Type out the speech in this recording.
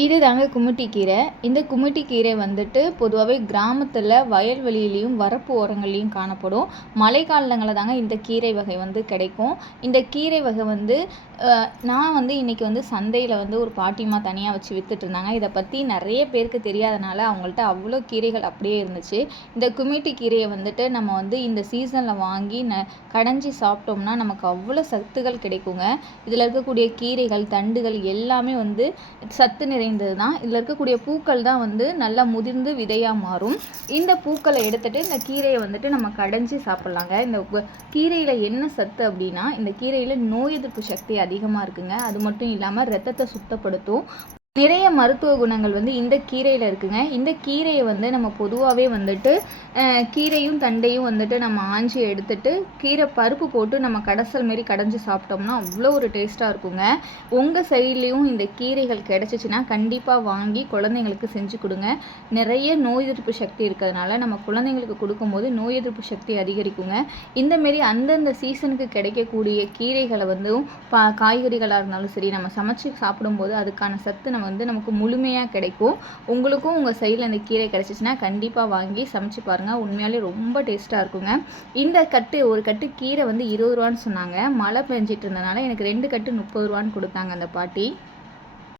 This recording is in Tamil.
இது தாங்க குமிட்டி கீரை. இந்த குமிட்டி கீரை வந்துட்டு பொதுவாகவே கிராமத்தில் வயல்வெளியிலையும் வரப்பு ஓரங்கள்லையும் காணப்படும். மழை காலங்களில் தாங்க இந்த கீரை வகை வந்து கிடைக்கும். இந்த கீரை வகை வந்து நான் வந்து இன்றைக்கி வந்து சந்தையில் வந்து ஒரு பாட்டிமா தனியாக வச்சு விற்றுட்ருந்தாங்க இதை பற்றி நிறைய பேருக்கு தெரியாதனால அவங்கள்ட்ட அவ்வளோ கீரைகள் அப்படியே இருந்துச்சு. இந்த குமிட்டி கீரையை வந்துட்டு நம்ம வந்து இந்த சீசனில் வாங்கி ந கடைஞ்சி சாப்பிட்டோம்னா நமக்கு அவ்வளோ சத்துகள் கிடைக்குங்க. இதில் இருக்கக்கூடிய கீரைகள் தண்டுகள் எல்லாமே வந்து சத்து நிறைந்தது தான். இதில் இருக்கக்கூடிய பூக்கள் தான் வந்து நல்லா முதிர்ந்து விதையாக மாறும். இந்த பூக்களை எடுத்துகிட்டு இந்த கீரையை வந்துட்டு நம்ம கடைஞ்சி சாப்பிட்லாங்க. இந்த கீரையில் என்ன சத்து அப்படின்னா இந்த கீரையில் நோய் எதிர்ப்பு சக்தி அதிகம் அதிகமாக இருக்குங்க. அது மட்டும் இல்லாமல் ரத்தத்தை சுத்தப்படுத்தும். நிறைய மருத்துவ குணங்கள் வந்து இந்த கீரையில் இருக்குங்க. இந்த கீரையை வந்து நம்ம பொதுவாகவே வந்துட்டு கீரையும் தண்டையும் வந்துட்டு நம்ம ஆஞ்சி எடுத்துட்டு கீரை பருப்பு போட்டு நம்ம கடைசல் மாரி கடைஞ்சி சாப்பிட்டோம்னா அவ்வளோ ஒரு டேஸ்ட்டாக இருக்குங்க. உங்கள் சைட்லேயும் இந்த கீரைகள் கிடச்சிச்சின்னா கண்டிப்பாக வாங்கி குழந்தைங்களுக்கு செஞ்சு கொடுங்க. நிறைய நோய் எதிர்ப்பு சக்தி இருக்கிறதுனால நம்ம குழந்தைங்களுக்கு கொடுக்கும்போது நோய் எதிர்ப்பு சக்தி அதிகரிக்குங்க. இந்தமாரி அந்தந்த சீசனுக்கு கிடைக்கக்கூடிய கீரைகளை வந்து பா காய்கறிகளாக இருந்தாலும் சரி நம்ம சமைச்சு சாப்பிடும்போது அதுக்கான சத்து நம்ம வந்து நமக்கு முழுமையாக கிடைக்கும். உங்களுக்கும் உங்கள் சைடில் அந்த கீரை கிடச்சிச்சின்னா கண்டிப்பாக வாங்கி சமைச்சு பாருங்கள் உண்மையாலே ரொம்ப டேஸ்ட்டாக இருக்குங்க. இந்த கட்டு ஒரு கட்டு கீரை வந்து இருபது ரூபான்னு சொன்னாங்க. மழை பெஞ்சிட்டு இருந்தனால எனக்கு ரெண்டு கட்டு முப்பது ரூபான்னு கொடுத்தாங்க அந்த பாட்டி.